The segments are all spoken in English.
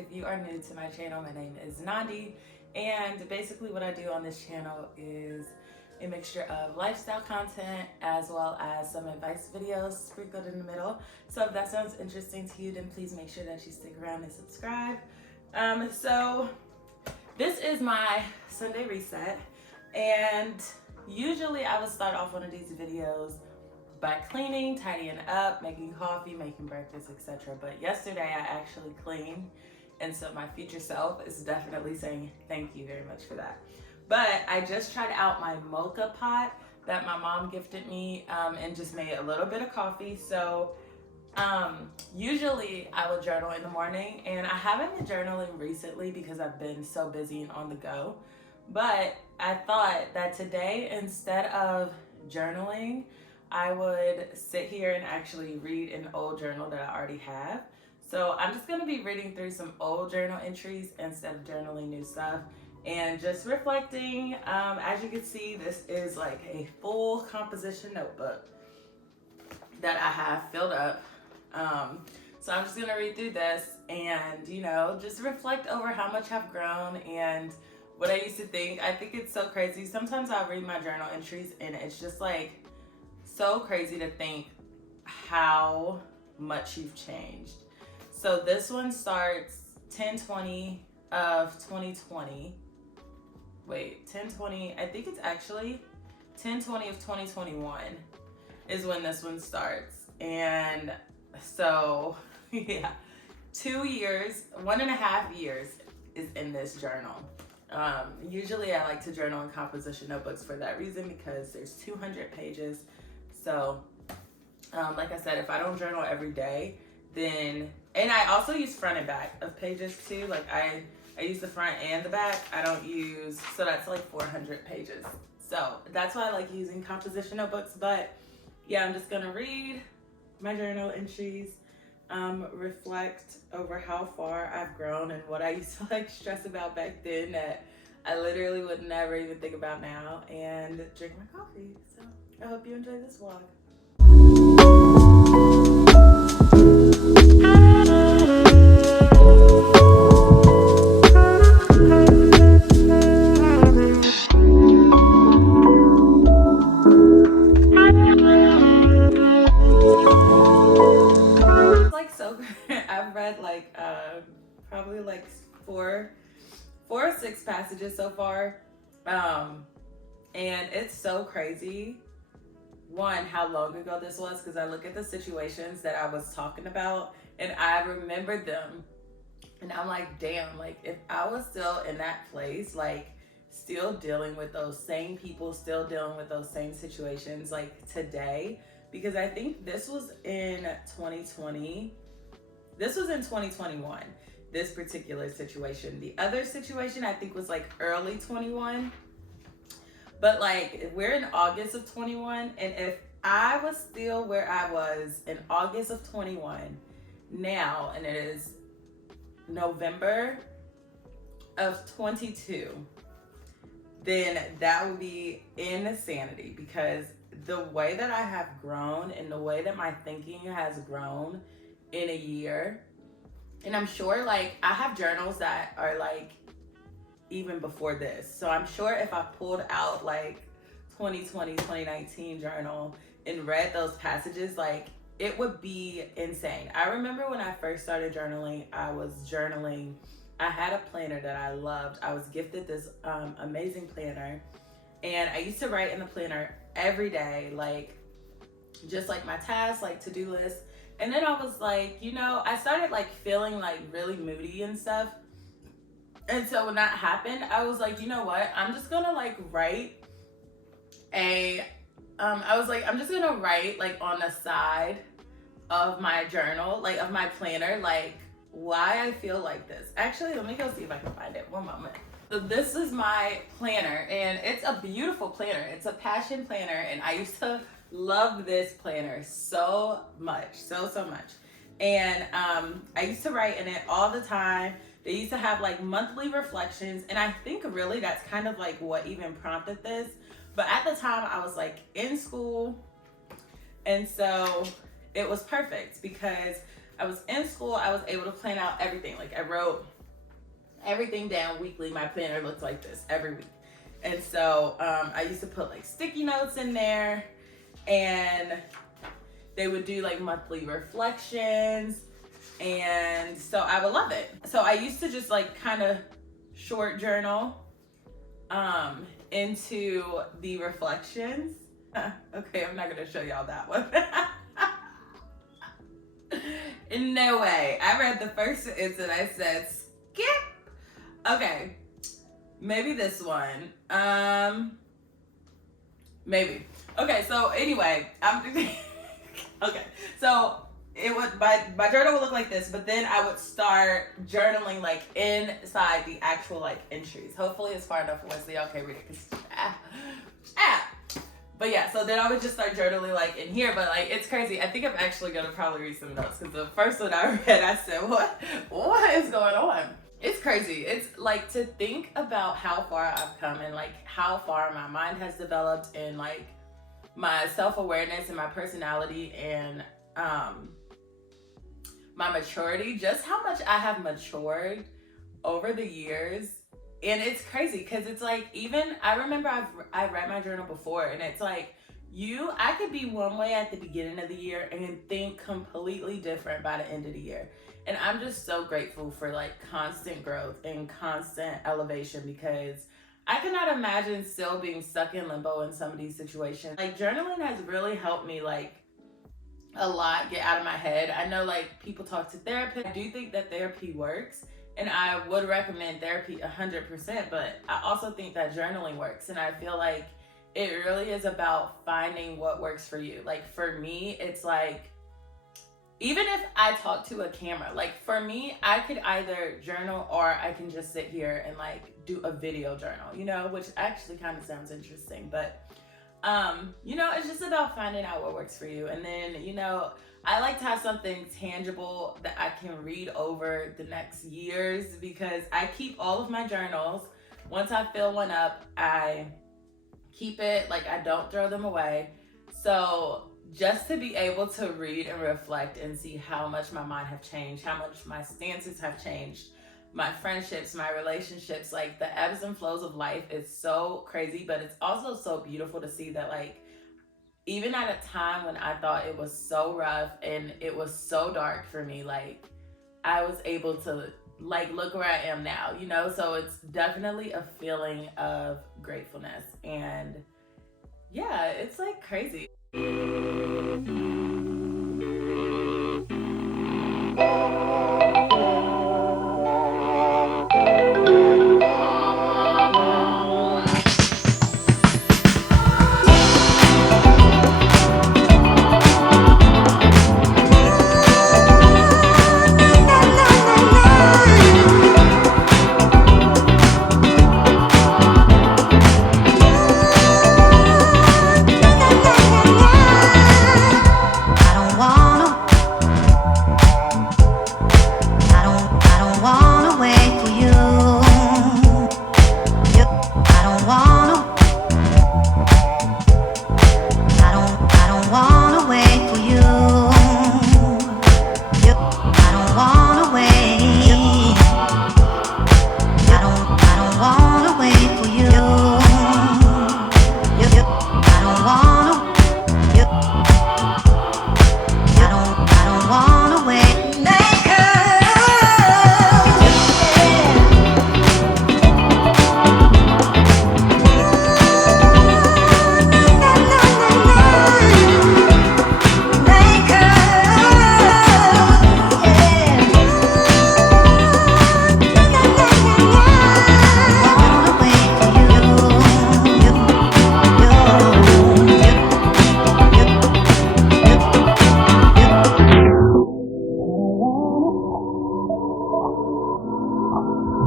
If you are new to my channel, my name is Nandi, and basically what I do on this channel is a mixture of lifestyle content as well as some advice videos sprinkled in the middle. So if that sounds interesting to you, then please make sure that you stick around and subscribe. So this is my Sunday reset, and usually I would start off one of these videos by cleaning, tidying up, making coffee, making breakfast, etc. But yesterday I actually cleaned, and so my future self is definitely saying thank you very much for that. But I just tried out my mocha pot that my mom gifted me and just made a little bit of coffee. So usually I will journal in the morning, and I haven't been journaling recently because I've been so busy and on the go. But I thought that today, instead of journaling, I would sit here and actually read an old journal that I already have. So I'm just gonna be reading through some old journal entries instead of journaling new stuff and just reflecting. As you can see, this is like a full composition notebook that I have filled up. So I'm just gonna read through this and, just reflect over how much I've grown and what I used to think. I think it's so crazy. Sometimes I'll read my journal entries and it's just like so crazy to think how much you've changed. So this one starts 10/20 of 2020. Wait, 10/20, I think it's actually 10/20 of 2021 is when this one starts. And so, yeah, 2 years, 1.5 years is in this journal. Usually I like to journal in composition notebooks for that reason, because there's 200 pages. So, like I said, if I don't journal every day, then, and I also use front and back of pages too. Like I use the front and the back. I don't use, so that's like 400 pages. So that's why I like using composition notebooks. But yeah, I'm just gonna read my journal entries, reflect over how far I've grown and what I used to like stress about back then that I literally would never even think about now, and drink my coffee. So I hope you enjoy this vlog. It's like so good. I've read like probably like four or six passages so far, and it's so crazy. One, how long ago this was, because I look at the situations that I was talking about and I remember them, and I'm like, damn, like if I was still in that place, like still dealing with those same people, still dealing with those same situations like today, because I think this was in 2020, this was in 2021, this particular situation. The other situation I think was like early 21. But like we're in August of 21, and if I was still where I was in August of 21 now, and it is November of 22, then that would be insanity, because the way that I have grown and the way that my thinking has grown in a year, and I'm sure like I have journals that are like even before this. So I'm sure if I pulled out like 2020, 2019 journal and read those passages, like it would be insane. I remember when I first started journaling, I had a planner that I loved. I was gifted this amazing planner, and I used to write in the planner every day, like just like my tasks, like to-do lists. And then I was like, I started like feeling like really moody and stuff. And so when that happened, I was like, you know what? I'm just gonna like write I'm just gonna write like on the side of my journal, like of my planner, like why I feel like this. Actually, let me go see if I can find it. One moment. So this is my planner, and it's a beautiful planner. It's a passion planner, and I used to love this planner so much, so much. And I used to write in it all the time. They used to have like monthly reflections, and I think really that's kind of like what even prompted this. But at the time I was like in school, and so it was perfect because I was in school. I was able to plan out everything. Like I wrote everything down weekly. My planner looks like this every week. And so I used to put like sticky notes in there, and they would do like monthly reflections, and so I would love it. So I used to just like kind of short journal into the reflections. Okay, I'm not gonna show y'all that one. No way. I read the first sentence and I said skip. Okay, maybe this one. Maybe. Okay, so anyway, okay. So it would my journal would look like this, but then I would start journaling like inside the actual like entries. Hopefully it's far enough away so y'all can read it. But yeah, so then I would just start journaling like in here, but like it's crazy. I think I'm actually gonna probably read some notes, because the first one I read, I said, what is going on? It's crazy. It's like to think about how far I've come and like how far my mind has developed, and like my self-awareness and my personality and my maturity, just how much I have matured over the years. And it's crazy because it's like, even I remember I read my journal before, and it's like I could be one way at the beginning of the year and think completely different by the end of the year. And I'm just so grateful for like constant growth and constant elevation, because I cannot imagine still being stuck in limbo in some of these situations. Like journaling has really helped me like a lot get out of my head. I know like people talk to therapists. I do think that therapy works, and I would recommend therapy 100%, but I also think that journaling works. And I feel like it really is about finding what works for you. Like for me, it's like, even if I talk to a camera, like for me, I could either journal or I can just sit here and like do a video journal, which actually kind of sounds interesting. But, it's just about finding out what works for you. And then, I like to have something tangible that I can read over the next years, because I keep all of my journals. Once I fill one up, I keep it, like I don't throw them away. So just to be able to read and reflect and see how much my mind have changed, how much my stances have changed, my friendships, my relationships, like the ebbs and flows of life is so crazy, but it's also so beautiful to see that like, even at a time when I thought it was so rough and it was so dark for me, like I was able to like look where I am now, so it's definitely a feeling of gratefulness. And yeah, it's like crazy.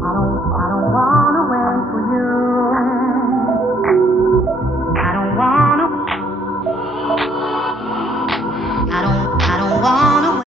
I don't want